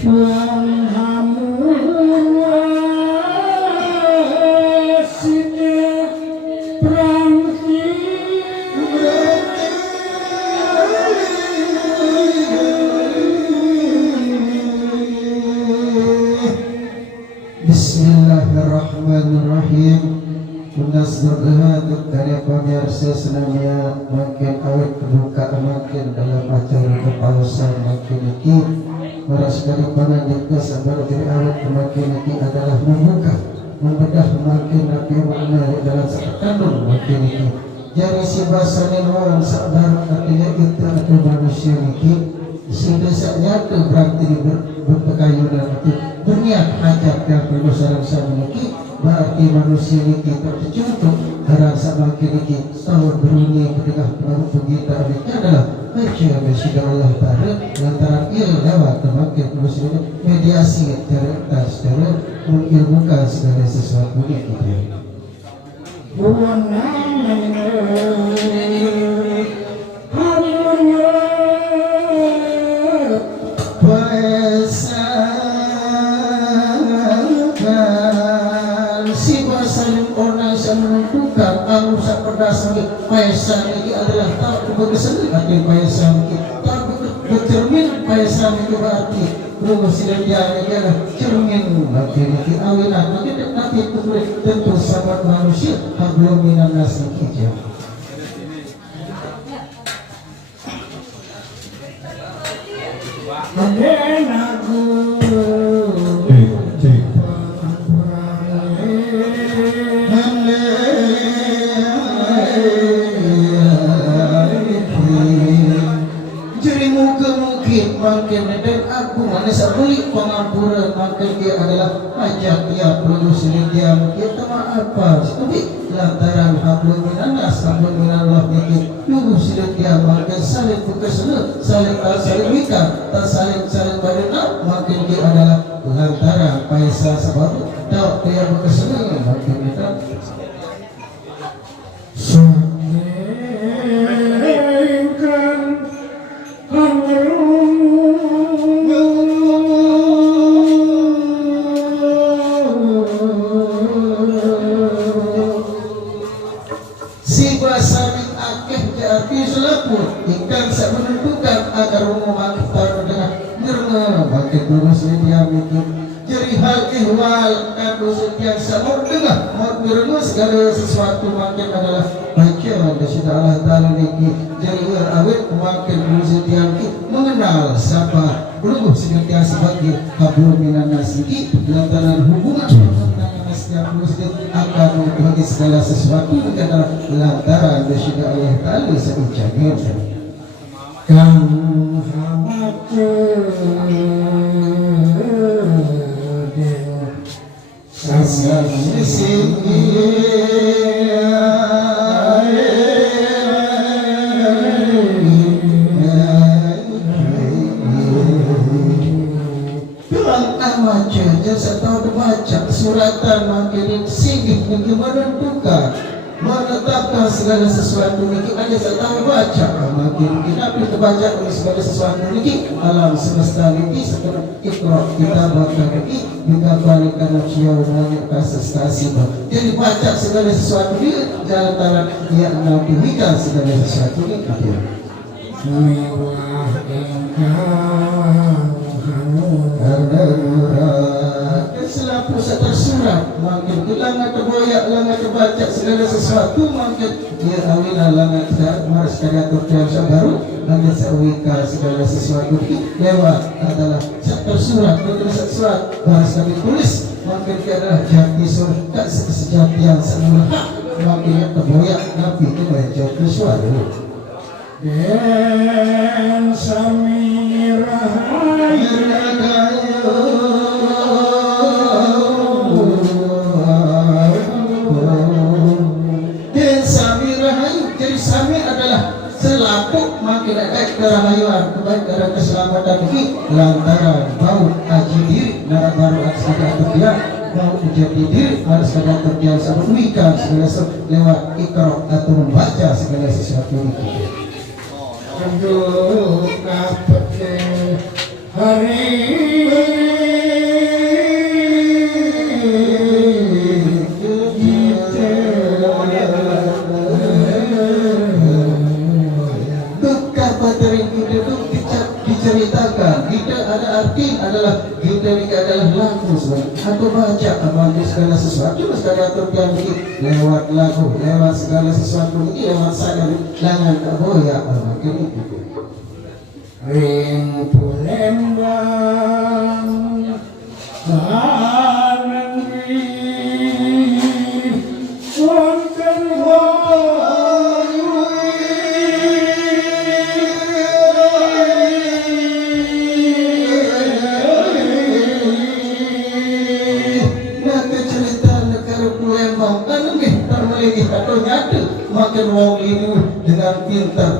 Bismillahirrahmanirrahim. Dari pemirsa senamnya makin awet kebuka makin dalam acara kepausan makin iki meras dari panandika sabar dari awet makin iki adalah membuka membedah makin rapi makna dalam sekandung makin iki jari si basanin orang sabar artinya kita atau manusia iki sudah nyata berarti berpekayunan itu berniat hajat yang perlu sarang-sarang iki berarti manusia ini tercontoh karena sama kini tahun beruni ketika pengaruh kita ini adalah baca bersyukur Allah Ta'ala lantaran lewat termakin manusia mediasi terletas dalam mengilmukan segala sesuatu ini menentukan anusa perdasar paesan ini adalah tak berkesan arti paesan kita tak bercermin paesan itu berarti rumus sinergianya adalah cermin arti ini awilan nanti itu tentu sahabat manusia hablum minan nas hijab makin dan aku manis beli pengampura makin dia adalah ajak dia perlu dia kita apa tapi lantaran hablum minanas hablum minallah ini nunggu dia makin saling putus saling wika tak saling badan makin dia adalah lantaran paisa sebab tak dia berkesenangan makin kita ikan saya menentukan agar umum kita dengan nirma bagi terus dia mikir jadi hal ihwal kadu setiap sama dengar mau nirma segala sesuatu makin adalah baca ada sudah Allah Ta'ala niki jadi awet makin terus dia mengenal siapa belum sebagai sebagai hablum minan nas iki lantaran hubungan setiap muslim akan bagi segala sesuatu karena lantaran sudah Allah Ta'ala seucapnya kang hamatu asal sini setahun baca suratan makin singgi menentukan menetapkan segala sesuatu ini ada setahun baca makin kita baca segala sesuatu ini alam semesta ini seperti ikhraq kita baca ini juga balikan ciaunya kasus kasih jadi baca segala sesuatu ini jalan tangan dia mengakibatkan segala sesuatu ini selaku tersurat makin langat terboyak langat terbaca segala sesuatu makin dia awina langat maras karya terbiasa baru langat sawika segala sesuatu lewat adalah tersurat bertulis surat bahas kami tulis makin dia adalah jati surga sejati yang semula makin terboyak nabi itu baca tersurat dan samirah selaku makin baik kerahayuan kebaikan keselamatan ini lantaran bau aji diri nara baru aksada terbiak bau menjadi diri harus ada terbiak sama wika segala lewat ikhraq atau membaca segala sesuatu itu aduh kapet hari menceritakan, kita ada arti adalah kita ini adalah lagu atau baca amal segala sesuatu sekali atau yang lewat lagu, lewat segala sesuatu ini lewat saya langan aboya makin itu. Ring Palembang Mahangi wonten atau nyata makin wong ini dengan pintar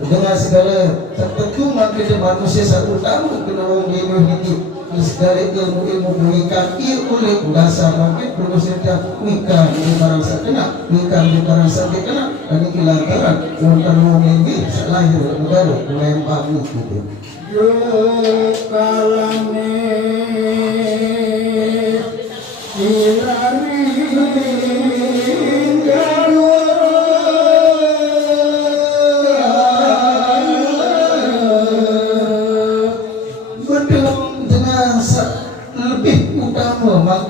dengan segala tertentu makin dia manusia satu tamu kena wong ini segala ilmu mengikat oleh dasar makin manusia ikan di barang sakena ikan di barang sakit kena dan ini lantaran wonten wong ini lahir negara Palembang itu yo kalane irari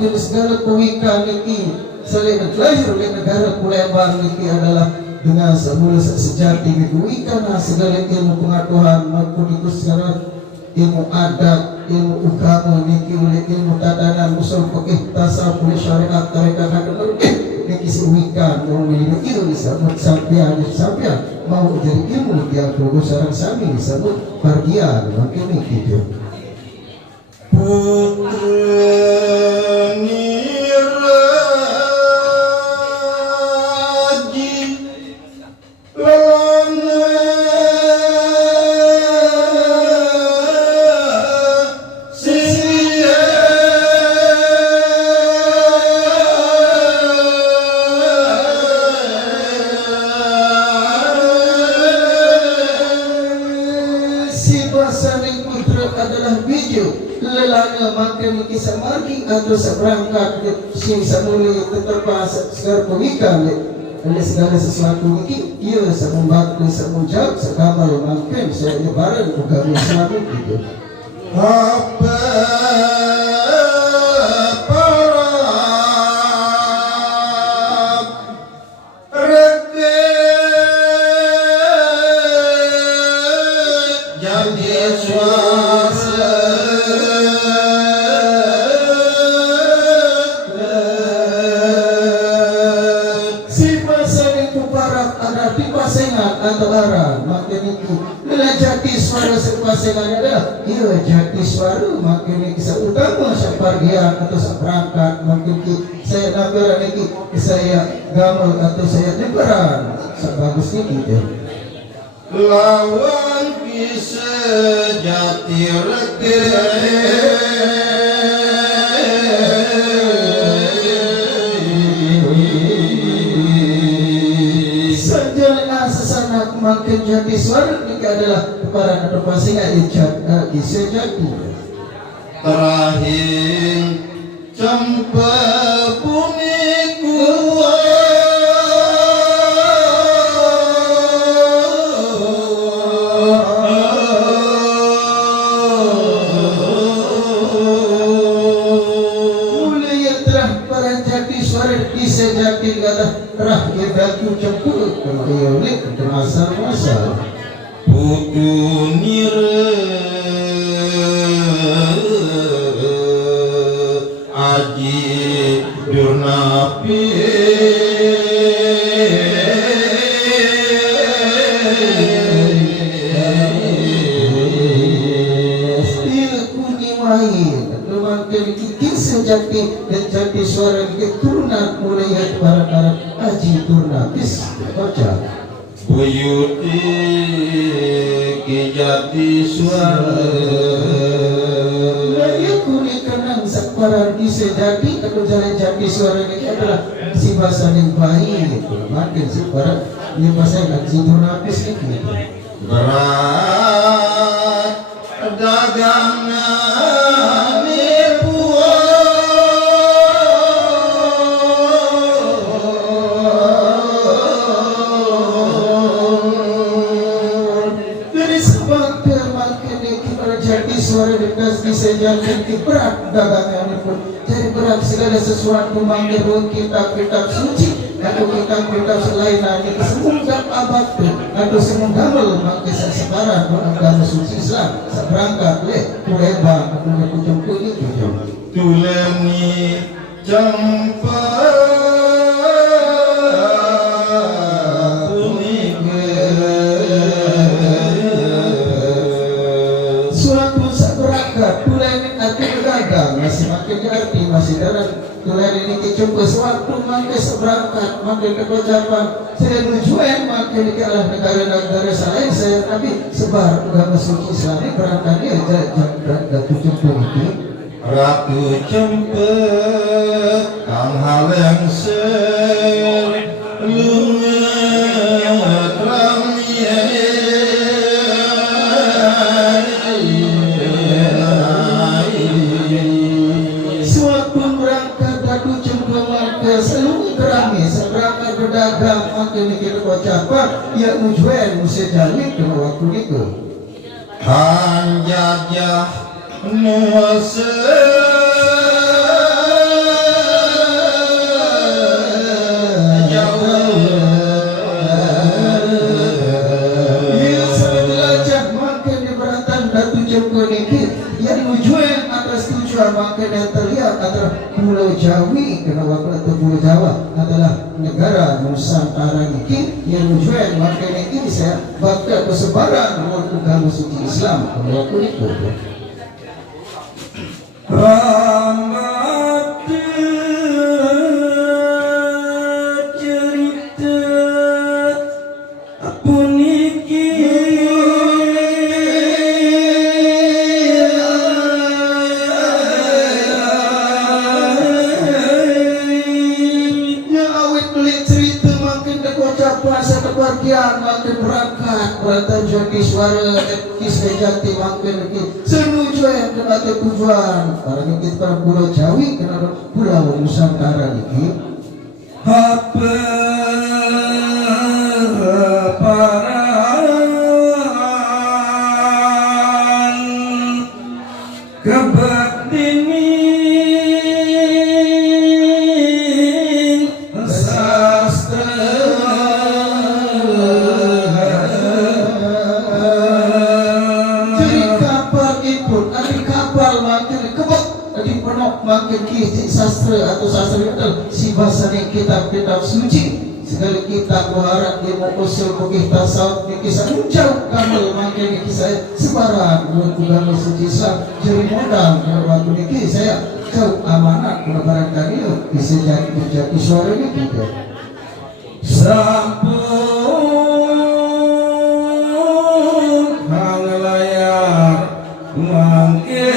makin segala kewikan ini selain lahir oleh negara Palembang ini adalah dengan semula sejati kewikan segala ilmu pengetahuan maupun itu segala ilmu adat ilmu agama niki oleh ilmu tatanan usul fikih tasawuf syariat tarekat hadis niki sewikan orang ini disebut sampean mau jadi ilmu yang dulu sarang sami disebut bagian makin itu makin kisah margi atau seberangkat si samuli terterbang segar pemikan oleh segala sesuatu ini ia semembak semenjak sekamal makin saya nyebaran bukan Islam itu apa iya jati suara makin kisah utama sepergian atau seperangkat makin saya nampil lagi saya gamal atau saya lebaran sebagus ini gitu lawan kisah jati regere makin jati suara ini adalah kebaran atau pasingan di sejati terakhir campa buniku mulai yang telah para jati suara di sejati kata terakhir batu campur oleh masa putu nire aji durnapi kuni main makin kikir sejati dan jati suara keturunan mulai barang-barang aji turnapis baca buyuti ki jati suara ya kuni kenang separan di sejati atau jalan jati suara ini adalah si bahasa yang baik makin separan ini bahasa yang aji turnapis ini berat dagangan ini kita jadi suara dekas disejarkan ki berat dagangan pun jadi berat segala sesuatu manggil kitab-kitab suci atau kitab-kitab selain lagi semunggap abad atau semunggamal maka sesebarang agama suci Islam seberangkat le kuleba atau kucumpu ini tulani campa masih makin arti masih dalam tulen ini kecumpa sewaktu makin seberangkat makin kebajakan saya tujuan makin dikalah negara-negara selain saya tapi sebar agama suci Islam ini berangkat dia jangan ratu cumpa itu ratu cumpa kang haleng lungat ramye seluruh kerami seberangkat berdagang makin kita ucapan ya ujuan musia jalik ke waktu itu hanjajah nuasa jauh ya sebelajah makin diberatan datu jemput ini yang ujuan atas tujuan makin yang terlihat antara Pulau Jawi kena waktu atau Pulau Jawa adalah negara Nusantara ini yang tujuan makanya ini saya bakal persebaran agama suci Islam waktu itu cerita apa niki kebahagiaan makin berangkat berantau jadi suara kisah jati makin senuju yang kena tujuan para kita Pulau Jawi kena Pulau Nusantara ini apa paran kebaktian makin kisah sastra atau sastra itu si bahasa ni kitab-kitab suci segala kitab berharap dia mau usul kita saut di kisah jauh kamal makin kisah sebarang agama suci Islam jadi modal waktu ini saya jauh amanat barangkali bisa jadi suara ini juga sampun hang layar mangke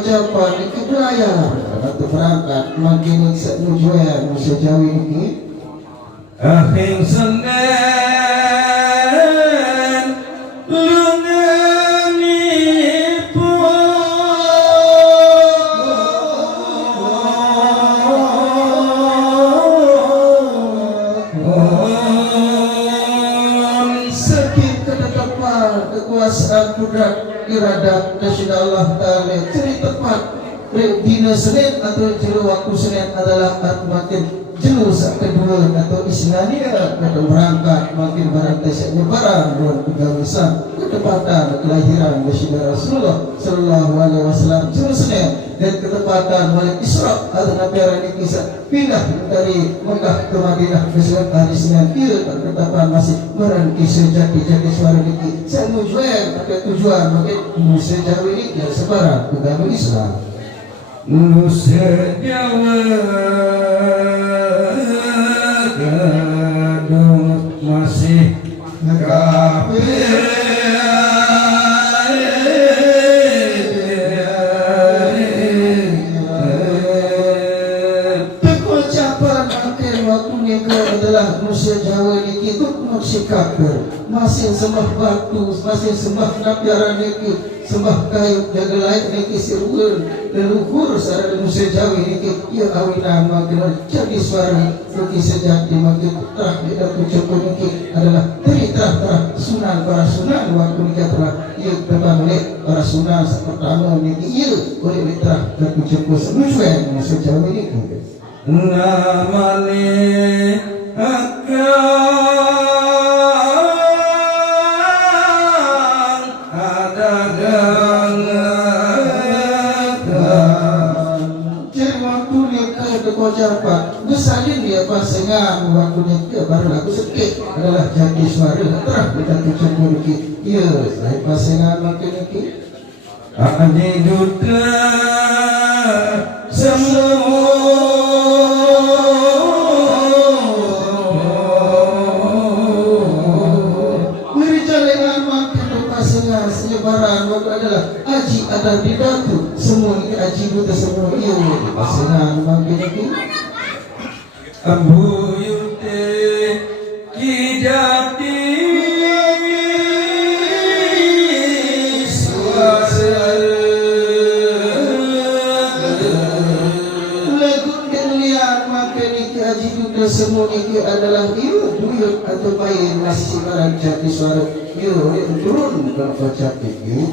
ucapan itu belayar atau berangkat makin setujuan musia Jawi ini akhing Senen lungani sakit ketetapan kekuasaan kudrat iradat nasyid Allah Ta'ala ciri tepat dina Senin atau juru waktu Senin adalah makin juru kedua atau istilahnya atau berangkat makin berantai penyebaran ruang kegawisan ketepatan kelahiran nasyid Rasulullah Sallallahu Alaihi Wasallam juru Senin dan ketepatan Malik Isra atau Nabi Rani kisah pindah dari Mekah ke Madinah ke hari Senin itu ketepatan masih beran kisah jadi suara ini saya tujuan ada tujuan makin Nusa Jawa ini yang sebarang agama Islam Nusa Jawa gadung masih kafir mereka adalah manusia Jawa niki itu manusia kafir, masih sembah batu, masih sembah nabiara niki, sembah kayu jaga lain niki sirul leluhur sarana manusia Jawa niki ia awinan makin jadi suara bagi sejati makin terah tidak ucap niki adalah terah sunan para sunan waktu niki telah ia terbang oleh para sunan pertama niki ia boleh terah dan ucap semuanya manusia Jawa niki namane akan ada jadi waktu nikah kekocapan besalin dia pasangan waktu nikah baru lagu sedikit adalah jadi suara terah kita kucapur iya saya pasangan makin nikah Adi duda semua penyebaran waktu adalah aji ada di datu semua ini aji buta semua iya pasangan makin ini Abu Yute Kijati Suasa lagu kalian makin ini aji buta semua ini adalah iya duyut atau bayi masih barang jati suara iya turun bukan kocak ini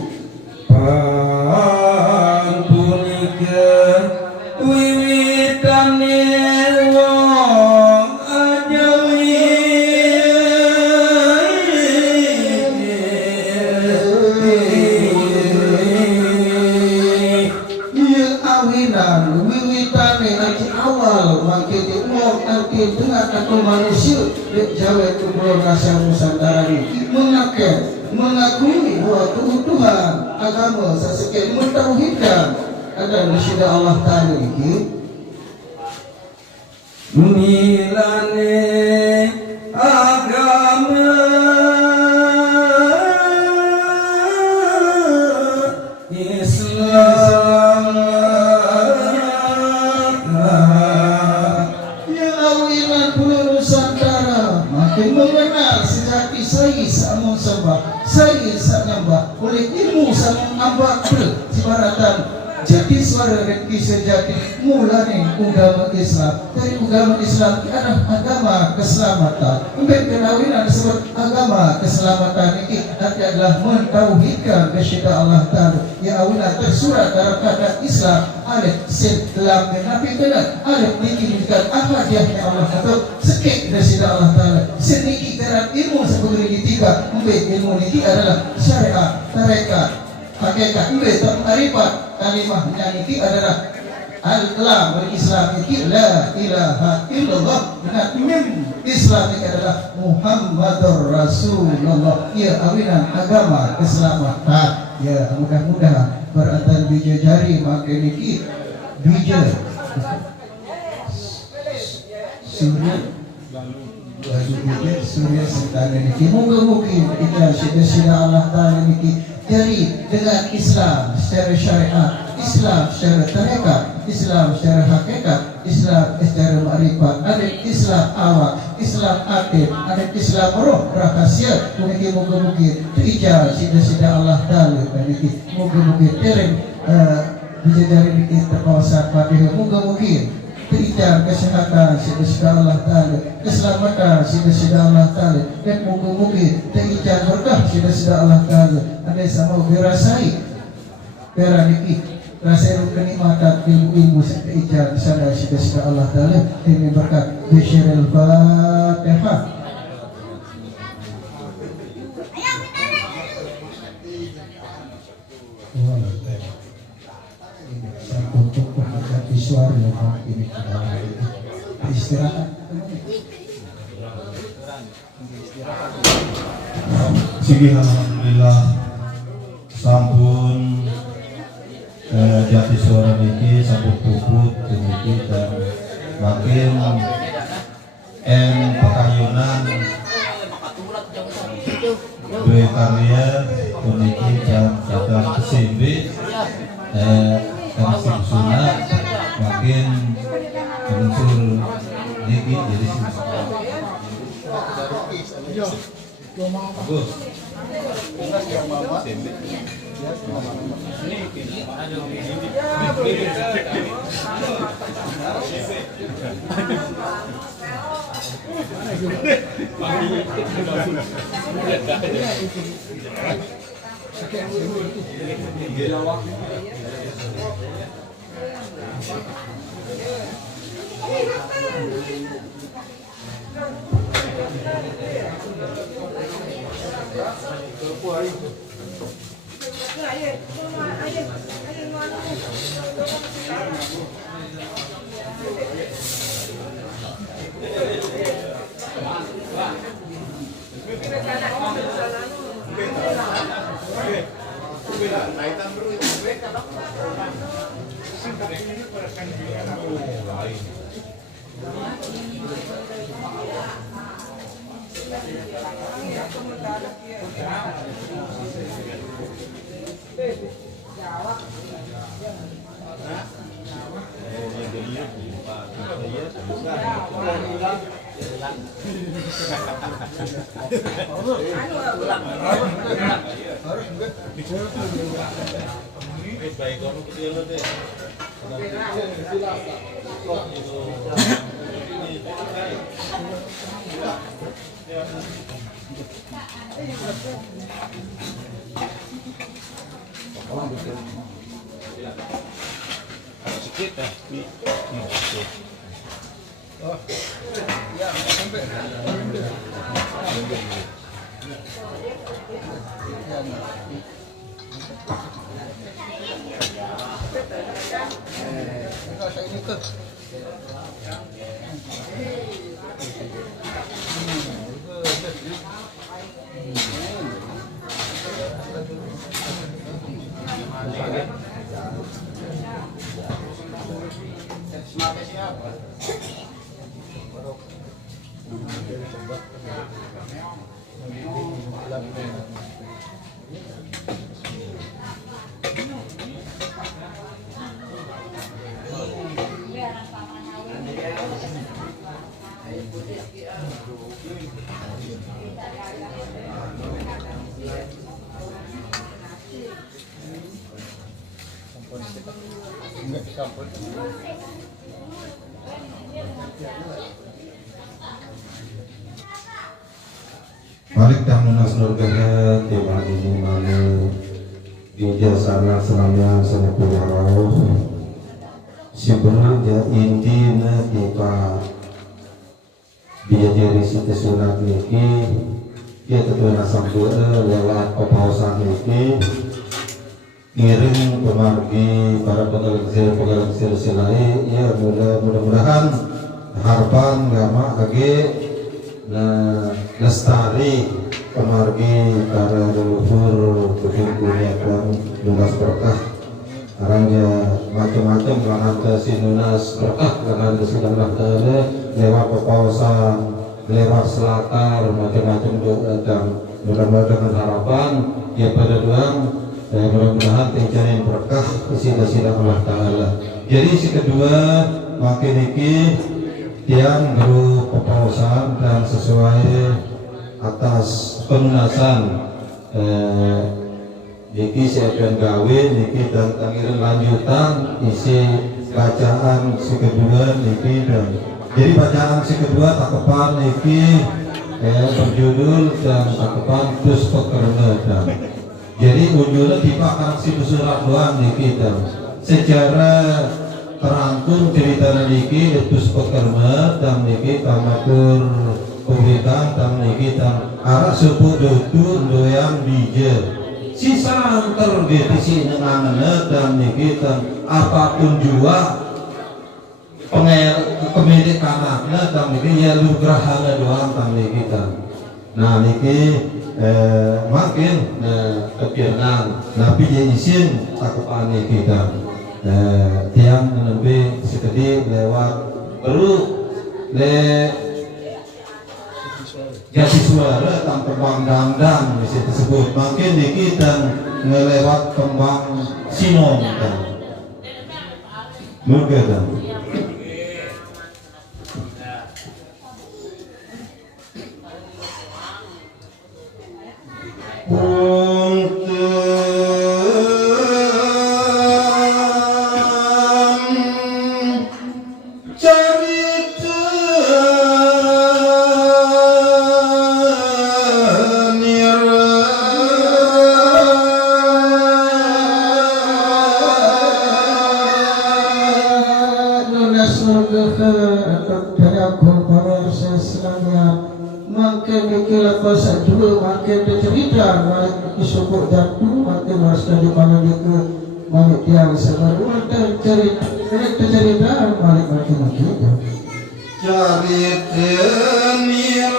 Pampunika wiwitane wong ajawi iya awinan wiwitane aji awal makin wong arti dengan atau manusia di Jawa itu Pulau Rasa Nusantara ini mengakui bahwa keutuhan agama sesekali mentauhidkan ada nasihat Allah Ta'ala ini milane agama Islam ya awinan Pulau Nusantara makin mengenal sejati saya sama sembah saya nyembah oleh ilmu sama ambak cibaratan jadi suara dan kisah jadi mulanya agama Islam dari agama Islam ada agama keselamatan untuk kenawinan disebut agama keselamatan ini nanti adalah mentauhidkan kesyaitan Allah Ta'ala ya awinan tersurat dalam kata Islam alif sin lam nabi benar alif dikirikan apa dia Allah atau sekit dari Allah Ta'ala sedikit dalam ilmu sebagai tiga ilmu ini adalah syariat tarekat hakikat arifat kalimah yang ini adalah al-Islam berislam ini la ilaha illallah dan Islam ini adalah Muhammadur Rasulullah ya awinan agama keselamatan ya mudah-mudahan berantar bija jari maka ini bija surya surya serta ini mungkin kita sudah Allah Ta'ala ini jadi dengan Islam secara syariat Islam secara tarekat Islam secara hakikat Islam secara ma'rifat ada Islam awal Islam aktif ada Islam roh rahasia mungkin ijazah sida Allah Ta'ala mungkin tereng bisa dari kita terpaksa pada mungkin terijar kesehatan sida Allah Ta'ala keselamatan sida Allah Ta'ala dan mungkin terijar berkah sida Allah Ta'ala ada sama berasai beraniki rasa kenikmatan ilmu terijar sana sida Allah Ta'ala ini berkat bisyaril Fatihah. Untuk menghadapi suara yang ini istirahat. Sigi alhamdulillah sampun jati suara niki sampun puput niki dan makin pekayunan dua karya niki dan datang kesimbi dan simsuna makin unsur niki jadi simsuna Bagus. Balik dan lunas nurgaya tema ini mana bijaksana selama sana pulau sebenarnya intinya kita dia jadi siti sunat niki dia tentu sambil lewat kepausan niki ngiring pemargi para pegalaksir silai ya mudah-mudahan harapan lama kage nah lestari pemargi para leluhur kebingkunya dan lunas berkah arangnya macam-macam langan ke sinunas berkah langan ke sinunah lewat pepausan lewat selatar macam-macam dan mudah-mudahan dengan harapan ya pada doang mudah-mudahan tinggalin berkah isi-isi Allah Ta'ala. Jadi si kedua makin iki yang beru pepausan dan sesuai atas pelunasan niki saya akan gawe niki dan tangiran lanjutan isi bacaan si kedua niki dan jadi bacaan si kedua takepan niki berjudul dan takepan terus pekerja dan jadi ujungnya dipakai si surat doang niki dan secara terangkum cerita niki letus pekerma tam niki tamatur publikan tam niki tam arah sepuh dotur doyang bije sisa antar di sini nangane tam niki tam apapun jua pemilik anaknya tam niki ya lugrahana doang tam niki tam nah niki makin kepianan nabi ya izin takupane niki tam tiang menemui sekali lewat perlu le jadi suara tanpa kembang dandang bisa disebut makin dikit dan ngelewat kembang sinom dan mungkin dan surga dari aku pararsa selangnya makin dikira pasal dua makin dicerita makin disebut jatuh makin harus dari mana ke balik tiang sebaru cerita balik makin cari tenira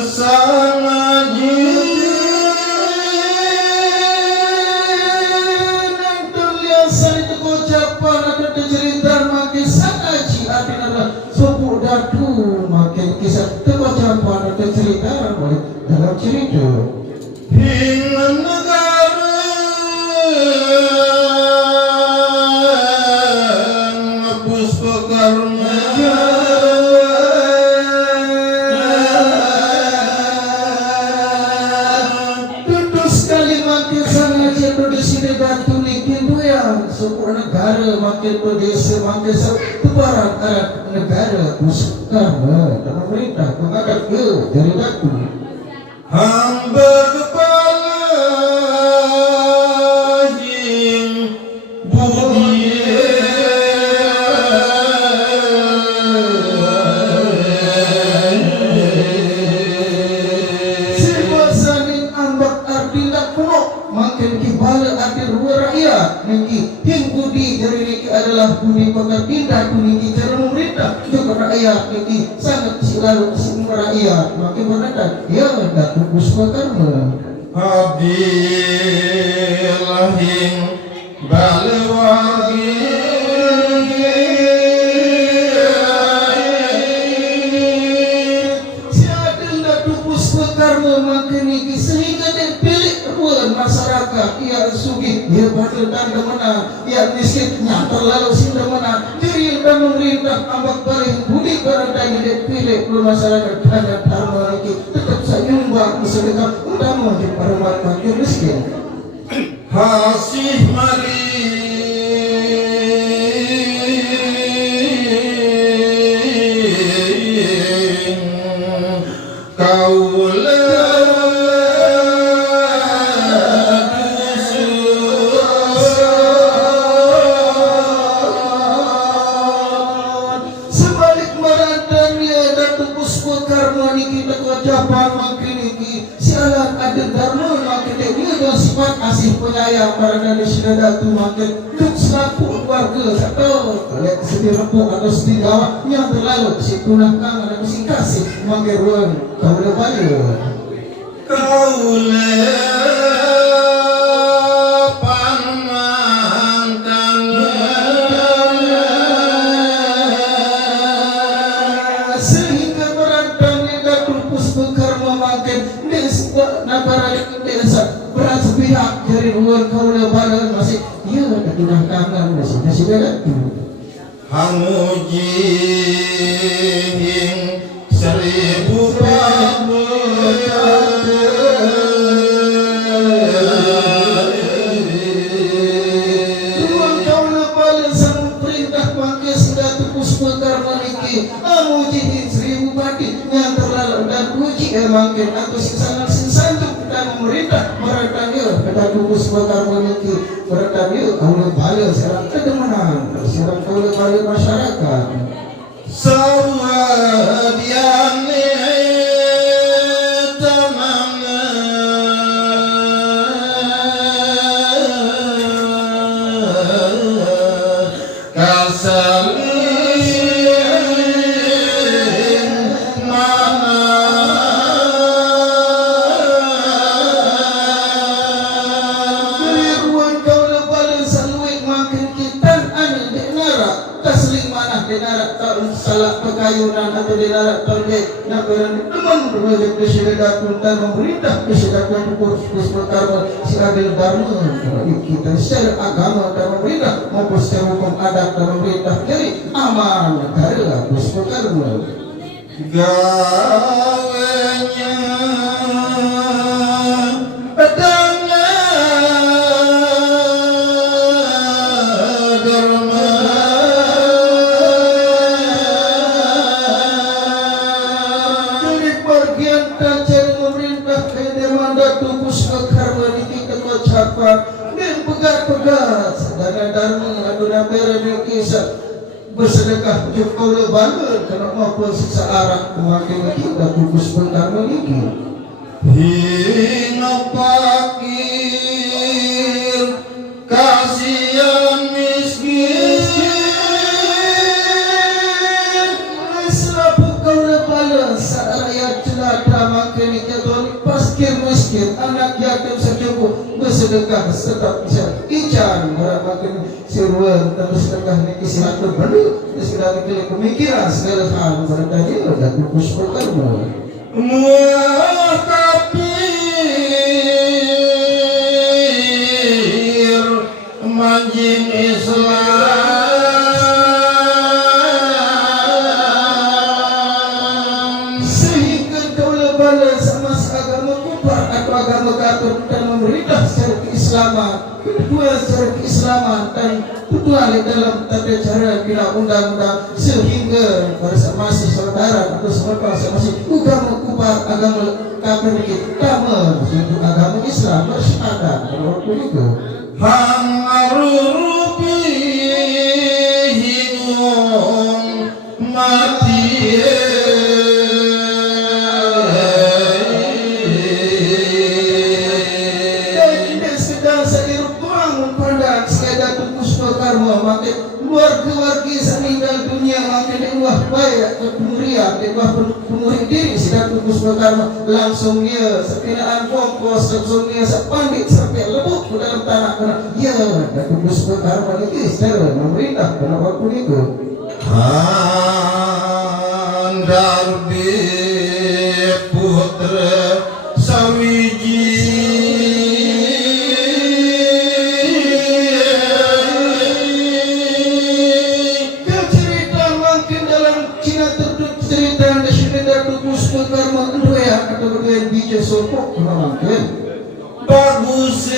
sama makin kisah terbaca ada cerita dalam cerita hingga negara ngapus pekarma duduk sekali makin sangat jatuh di sini batu likin doya suku negara makin berdesa makin tebaran arah negara karma dan pemerintah menghadap ke dari batu hamba kepala jing budi sibasaning ambak ardilah kuno makin kibala ardi ruang rakyat niki hing budi dari niki adalah budi pengertian niki cara memerintah juga rakyat niki sangat selalu semua rakyat makin menentang ya hendak kubus karma abdi lahing balewagi si adil dah kubus karma makin niki sehingga dia pilih ruang masyarakat ia sugi ia badal dan menang ia miskin nyata lalu sinda menang diri dan memerintah ambak balik budi barang dia pilih ruang masyarakat dan dharma niki tetap saya nyumbang sedekah utama di para makin miskin hasih mari kaula sebalik maradan dia datu puspa karma niki teko japan makin niki sialan ada dharma makin dia dan sifat asih penyayang marada di sini datu makin duk selaku keluarga satu lihat sedih repuk atau sedih gawat yang terlalu si tunangkang ada mesti kasih makin ruang kau udah balik kaula pamangkan sehingga berantangnya datu puspa karma makin desa nabara desa beras pihak dari ruang kau udah balik masih iya ada tunangkang masih beda hamuji hing seribu ruang kau lepas sang perintah pakai sedatu puspa karma niki amuji seribu bati yang terlalu dan puji makin atau sisanan sinsantuk dan memerintah meratangnya kedatu puspa karma niki meratangnya kau lepas serang kedemenan serang kau lepas masyarakat sawadiane salah pekayunan atau di darat tolek nak berani teman berwajib disediakan dan memerintah disediakan puspa karma si adil dharma kita secara agama dan pemerintah maupun secara hukum adat dan pemerintah jadi aman negara puspa karma gawenya dan pegat-pegat sedangkan dharma adu nabera kisah bersedekah jukau bala kena apa siksa arak makin kita kukus pertama lagi hina fakir kasihan miskin selapu kau lepala saat rakyat celaka makin kita pasir miskin anak yatim secukup bersedekah tetap bisa ican makin siruan terus sedekah ni kisihat berbalik segala kali pemikiran segala hal berada dia dan kukus pertama muakabir manjing Islam sehingga kau lebala sama agama kufar atau agama kafir dan memerintah secara keislaman kedua secara keislaman dan kedua dalam tata cara bila undang-undang sehingga masih saudara atau saudara masih agama kufar agama kafir kita untuk agama Islam bersyahadat kalau begitu hang arurupi hingung mati makin keluarga seninggal dunia makin diuah baik kemuliaan diuah pemurid diri sedang tukus berkarma langsung dia sepinaan kompos langsung dia sepandit sampai lebuk ke dalam tanah kena ya dan tukus berkarma lagi secara memerintah kena waktu itu Handarbi putra sawiji bija sopok makan bagus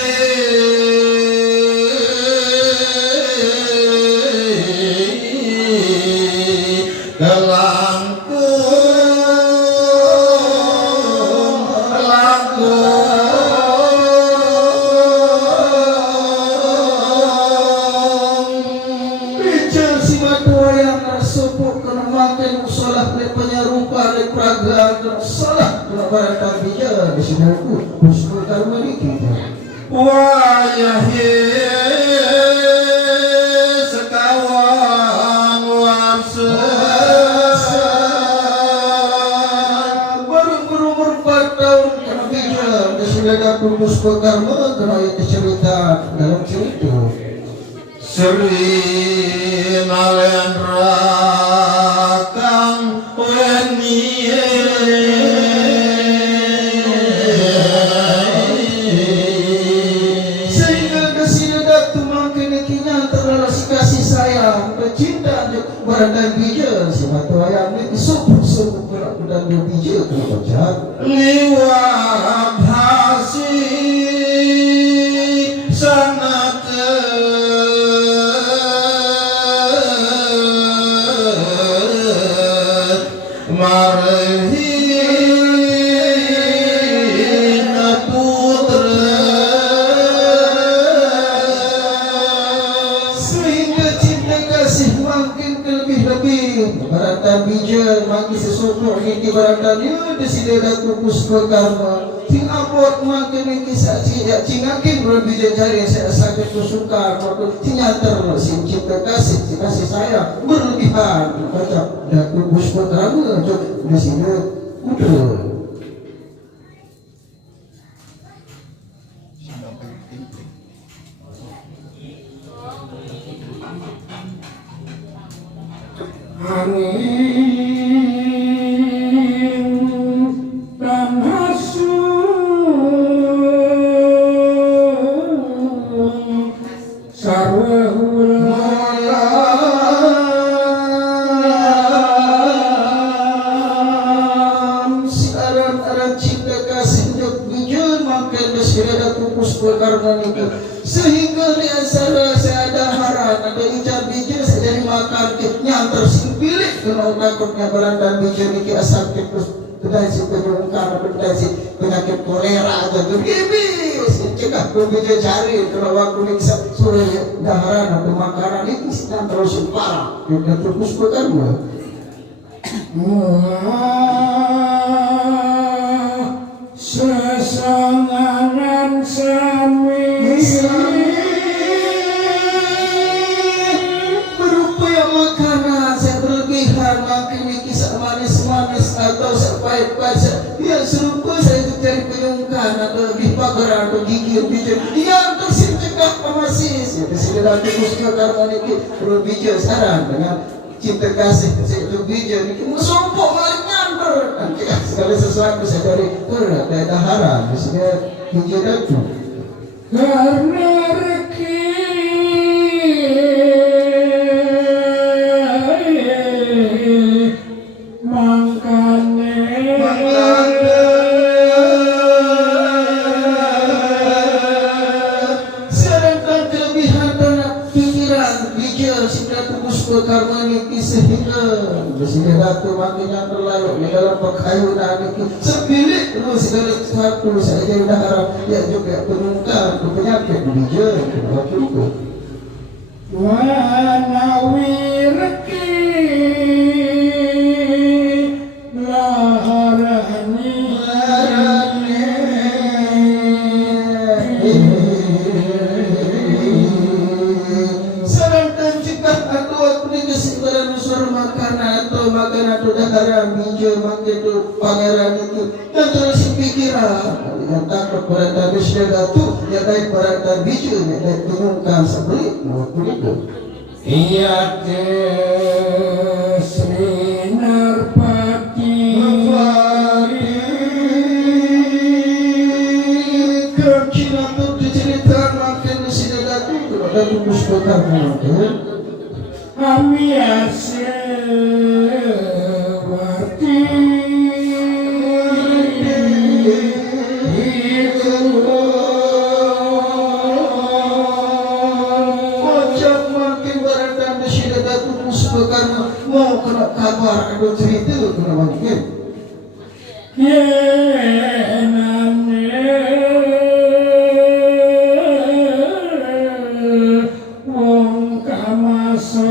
bicara si matua yang sopok kena makan salah penyerupa praga salah barang bija di sini aku musuh karma ni kita wayahe sekawan warsa baru 4 tahun kena bija di sini ada musuh karma kena itu cerita dalam cerita Sri Nalendra kang weni sehingga kesini datu makin kinya terlalu kasih sayang cinta berada bija si matu ayam ni subuh kena kuda bija kena baca liwat hasi sanat baratan bija makin sesuatu ini baratan dia di sini ada tukus karma sing apot makin kisah tidak cingakin berbija cari saya sakit kesukaan waktu tinyater sing cinta kasih sayang berlebihan baca dan tukus karma di sini udah angin dan hasung sarwahul malam si aran cinta kasih jok bijul makin bersirada tukus karma itu sehingga di antara saya ada haran ada ijar bijul saya jadi makan nyantar sing pilih kena takutnya berandan bijul ini asal terus kedai si penyungkar kedai si penyakit kolera atau gebis cekak berbeda cari kalau waktu ini sore daharan atau makanan itu sedang terus parah kita terus bukan sesanganan sami berupa yang makanan saya berlebihan makin kisah manis-manis atau sepahit-pahit yang serupa saya itu cari penyungkan atau lebih pagar atau gigi bijak yang tercegah pemasis ya disini lagi musuh karena ini berbijak sekarang dengan cinta kasih itu bijak ini musumpuk maling nyamber segala sesuatu saya dari daharan disini bijak itu karena reki mangkane sedangkan kelebihan dan pikiran bijak sudah tembus ke karma ini sehingga sehingga datu makinnya terlalu di dalam perkayunan ini sepilik terus segala sesuatu saya udah harap ya juga penungkang ke penyakit bijak waktu itu wanawi reki laharani sedangkan jika aku punya kesimpulan unsur makanan atau daharan bijak makin itu pangeran itu yang terus pikiran yang takut pada bisnya datu yang baik pada bijak yang baik penungkang sebelik waktu itu iya Sri Narpati kemungkinan untuk diceritakan makin di sini datu kalau datu puspakar mungkin Amiyase Warti Kocak makin barang di sini datu puspakar mau kena kabar ada cerita kena makin Wong kamasa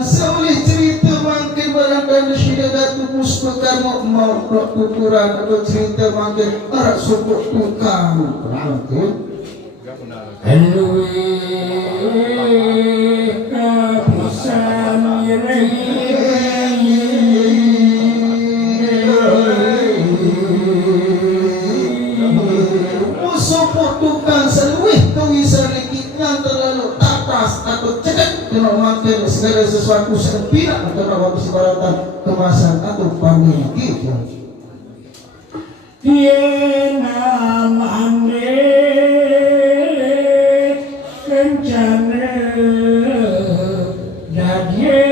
Seoleh cerita makin barang di sini datu puspakar mau tuturan atau cerita makin arak suku tukang makin Elui kapisan musuh tukang seluih kawisan yang terlalu atas atau cekak kena makin segala sesuatu sepina karena waktu sebaratan kemasan atau panggil gitu Tiena mande kencana dadye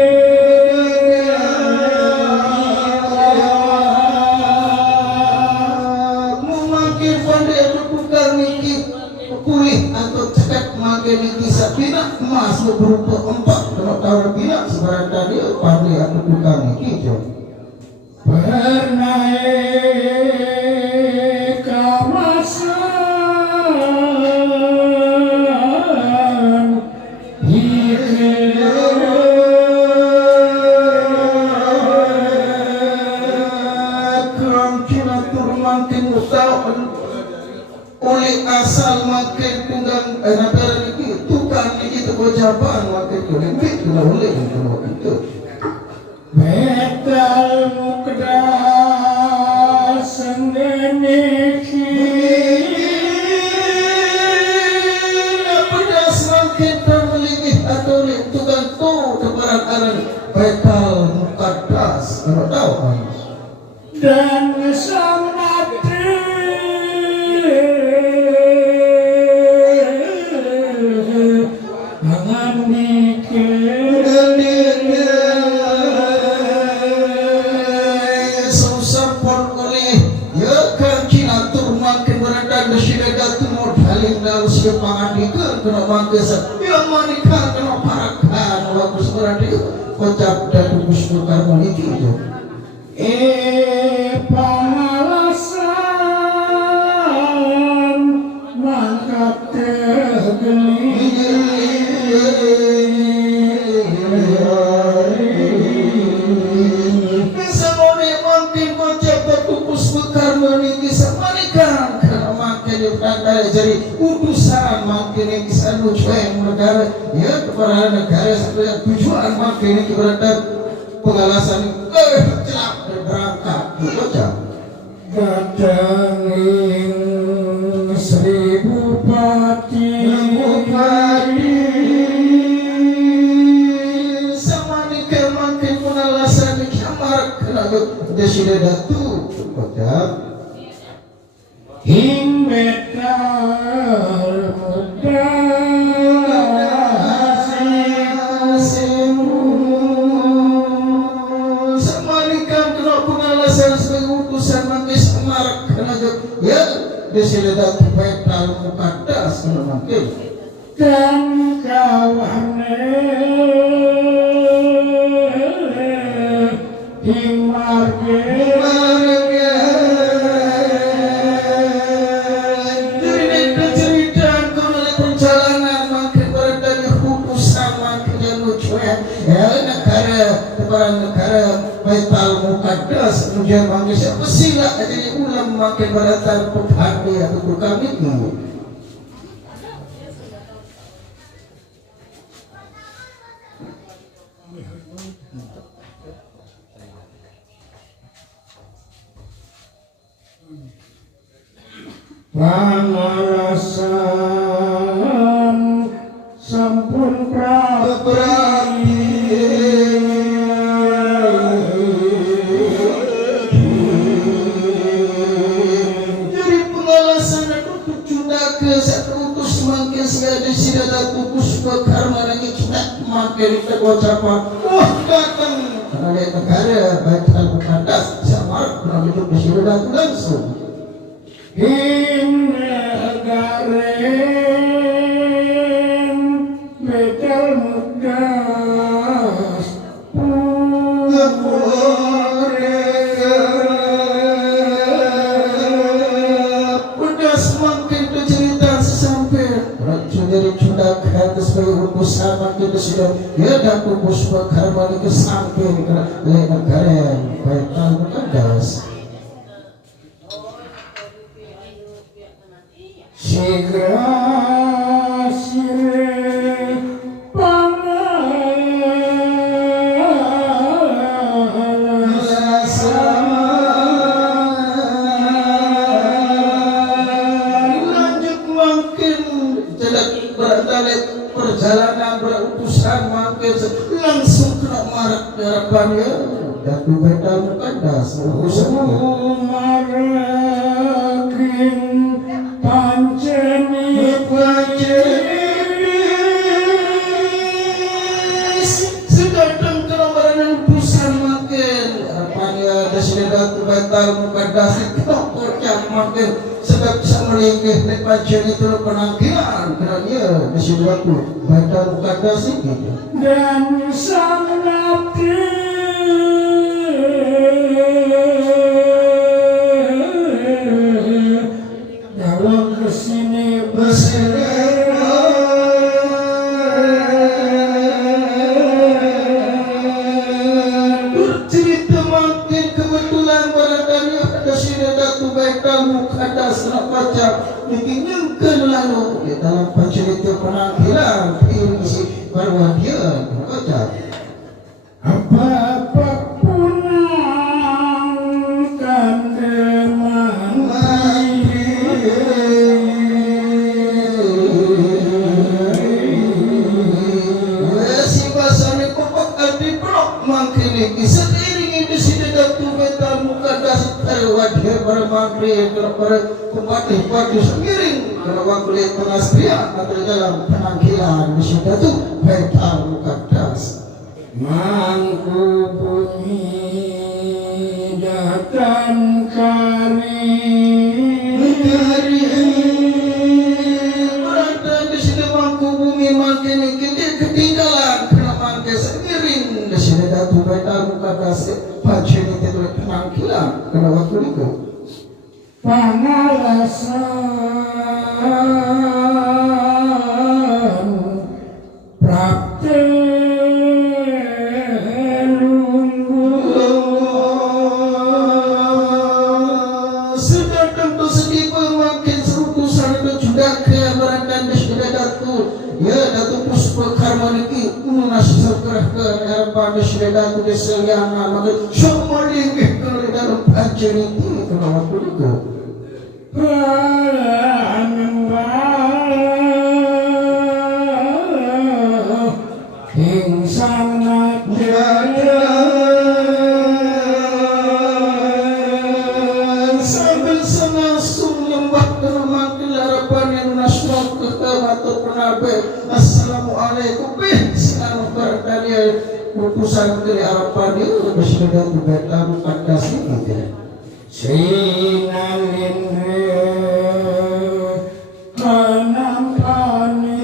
memakin pandai atau tukang niki pulih atau cekak makin niki sapina emas berupa empat kena tahu pina sebaratan dia pandai atau tukang niki pernah kamasan makin mustahil oleh asal makin tunggang negara ini tukang ini kewajiban makin lebih kena oleh kena itu metal mukdas sendeniki pedas makin termelingih atau oleh tukang tu kebaran metal mukdas kalau tahu dan sangat kena mangkesa yang manikah kena parakan waktu sekarang dia kocap dan busuk karmoniki itu pangalasa yang negara ya kepada negara sebenarnya tujuan makin ini keberadaan pengalasan celak berangkat baca Gadanging Sri Bupati sama ni makin pengalasan ni kamar kenapa desida datu baca Himbetal Desida datu betal mukadas makin dan kawane Himarge negara Baitul Muqaddas kemudian manusia pesilah jadi ulam makin beratar pepadi atau kami pangalasan sampun prapi jadi pengalasan itu tunda ke satu utus makin siada siada tukus karma lagi kita makin kita ucapan wah datang karena negara Baitul Muqaddas sama kalau itu siada langsung Hingegaren Baitul Muqaddas udah semakin itu cerita sesampai dari sudah kata sebagai utusan makin itu sudah ya dan tukus karma lagi sampai oleh negara Baitul Muqaddas Sigra sire lanjut makin jelek berantalik perjalanan berutusan makin langsung kena marak harapannya dan Baitul Muqaddas urusan Marakin Panceni sedang kenomboran utusan makin harapannya desida Baitul Muqaddas kocak makin sebab bisa melingkih nek pancen itu penangkilan karena dia desida Baitul Muqaddas itu dan sang nabi dalam kesini bercerita makin kebetulan barangkali ada Desida Baitul Muqaddas nak baca ditinggalkan lalu di dalam pencerita penangkilan isi baruan dia baca apa punang kandeman si bahasanya pokok arti blok makin ini seiring itu Desida Baitul Muqaddas terwadah bermaghrib kepada kempatih-patih semiring kalau waktu lihat pengastrian atau dalam penangkilan Desida Baitul Muqaddas mangku bumi datang kari berada di sini mangku bumi makin ketinggalan karena makin seiring Desida Baitul Muqaddas pancen itu penangkilan karena waktu itu pangalasan praktek sudah tentu sedih makin serutusan itu juga ke berada di Desida ya Datu Puspa Karma niki Unas Sakrahkan Harapan Sri Datu Desa Liana Maka Syamali Kekali dalam Pancen ini Kenapa juga Ing sangat sambil senasung nyembah kemakin harapan yang nasmah kekamatur penabe. Assalamualaikum silang berdania putusan dari harapan itu bersyukur betam pada sini Sinalindre Kanampani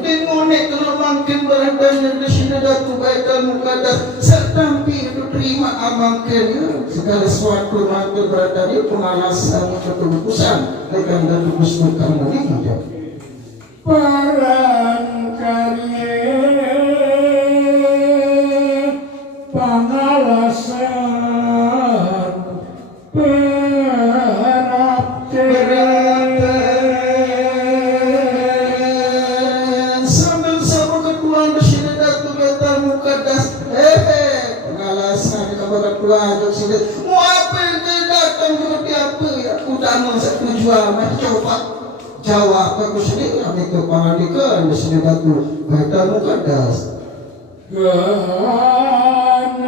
Dimone kalau makin berandanya di sini Datu Baitul Muqaddas setampi itu terima amangken segala sesuatu makin berandanya pengalasan keputusan dengan Datu Puspa kamu ini Parang karye Pangalasan sambil sama kedua sini Datu Baitul Muqaddas pengalasan kepada keluarga sini mau apa yang datang seperti apa ya udah mau satu jual mah coba jawab aku sendiri kami ke Pangandikan di sini Datu Baitul Muqaddas Ganang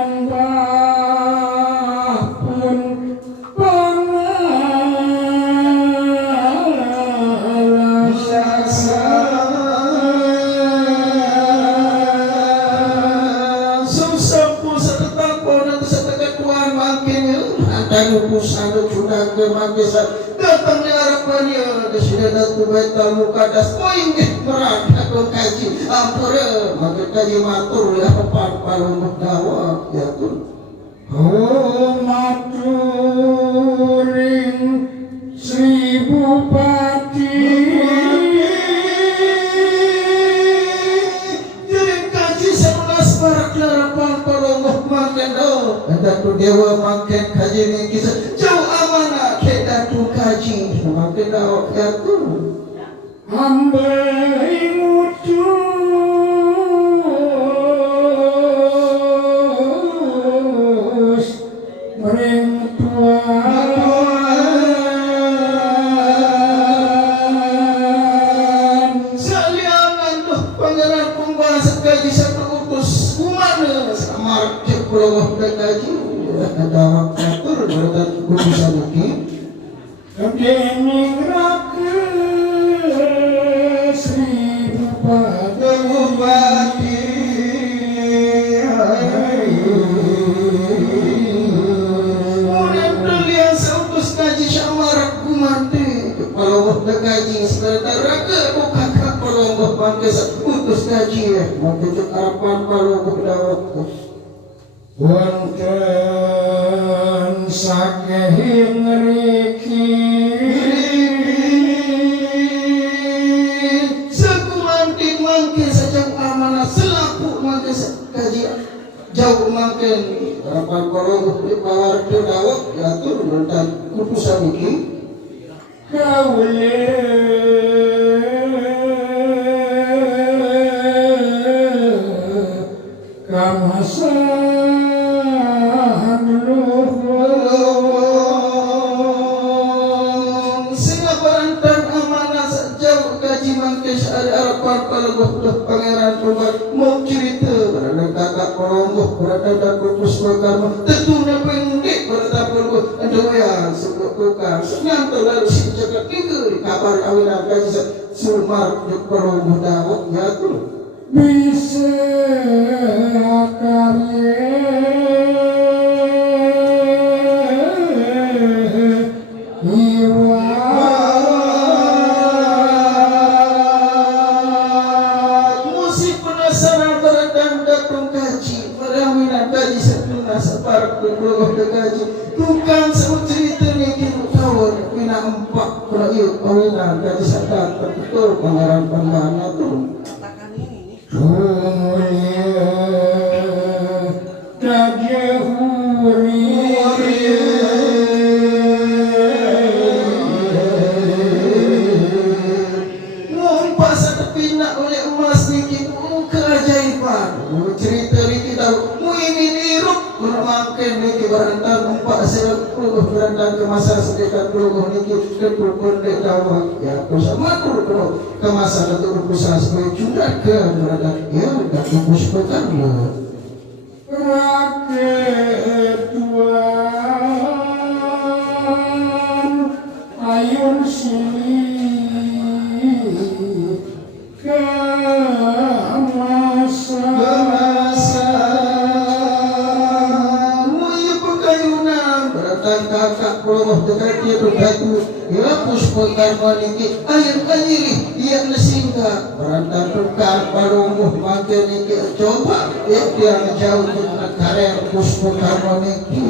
pun datang di harapannya di sini Datu Baitul Muqaddas poin merat atau kaji ampura maka kaji matur ya apa kalau dakwah ya tuh maturing Seribu Pati jadi kaji 11 barak harapan peronggoh makin Datu Dewa makin kaji ini kisah jauh amanah ke Datu kaji makin dakwah ya tuh Ambai ngutus Mering tuan Salianan tuh pangeran pembahasan gaji satu utus kumana sama ceklong dan gaji ada waktu dan utusan lagi Kedening raka Seribu Pati kemudian beliau seutus gaji syamarak kumante kalau dan gaji sebentar raga bukan kalau bangkis utus gaji ya mungkin harapan kalau berdakwah Wonten saking riki sekumantik mungkin saja amanah selaku mungkin kaji jauh mungkin harapan korong di bawah dakwah ya turun dan putusan ini kaule kamasan sehingga perantan amanah sejauh kaji mungkin ada harapan kalau pangeran Tuhan mau cerita berada kakak koronggoh berada daku Puspa Karma tentu pendik berada perlu ada yang sebut tukang senyantai lalu si jaga tiga kabar awinan kaji sumar di koronggoh dakwah ya tuh bisa karye musik penasaran beradaan datung kaji merawinan kaji setunas separak berbuah gaji tukang sebut cerita ni kita tahu pina empat kalau iya kawinan kaji sadar betul pangeran pembana tuh Mulia Dajahuri pelongoh niki ketukun dek dawak ya bersama turun kemasan atau usaha sebagai juga ke berada ya kaki puspakan lo rakyat tuan ayun silih kemasan muya pekayunan beratan kakak pelongoh dekat dia berbatu ya puspakan niki ayun kanyiri yang nesingga beratan tukar pelongoh makin niki coba dia ngejauh dengan karya puspakan niki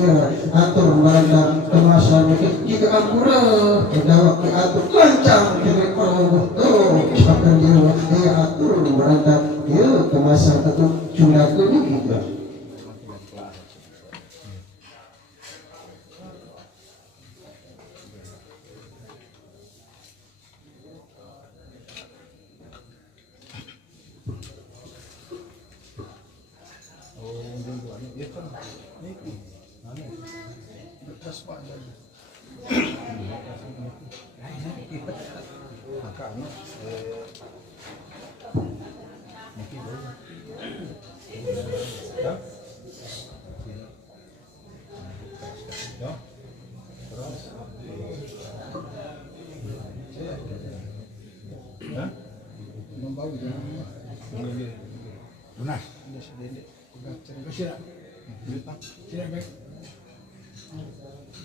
ya atur beratan kemasan niki jika ampura dawak atur lancang dari pelongoh tuh siapa dia atur beratan ya kemasan itu cuma niki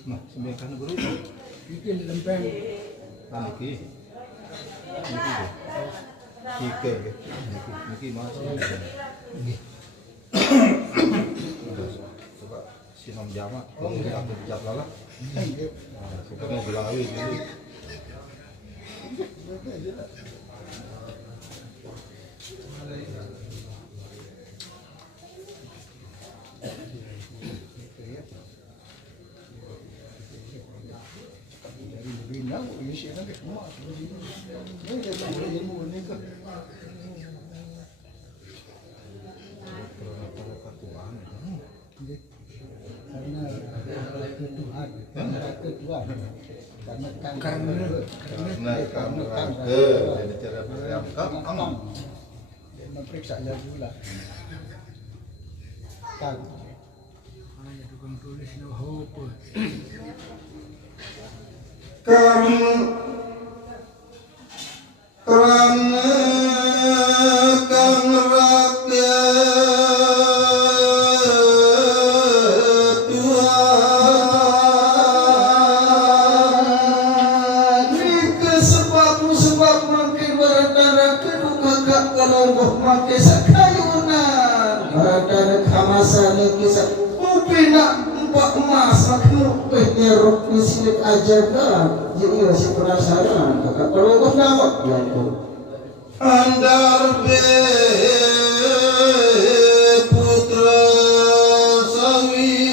Nah, sembilan guru bikin lempeng niki niki niki masih coba sinom jama kalau kita kejap lala suka mau belawi gitu memeriksanya dulu lah kan tukang tulis no hope makai sakayunan baradana kamasan kisah upina empat emas makin upihnya rukni silik aja kan jadi masih penasaran kakak pelongoh nama ya tuh andar be putra sawi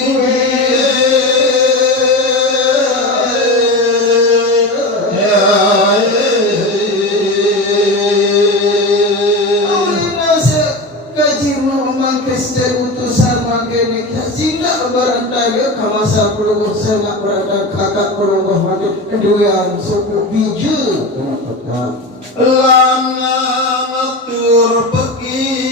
kamasa pelongoh sangat berada kakak pelongoh makin kedua suku biju lana matur pergi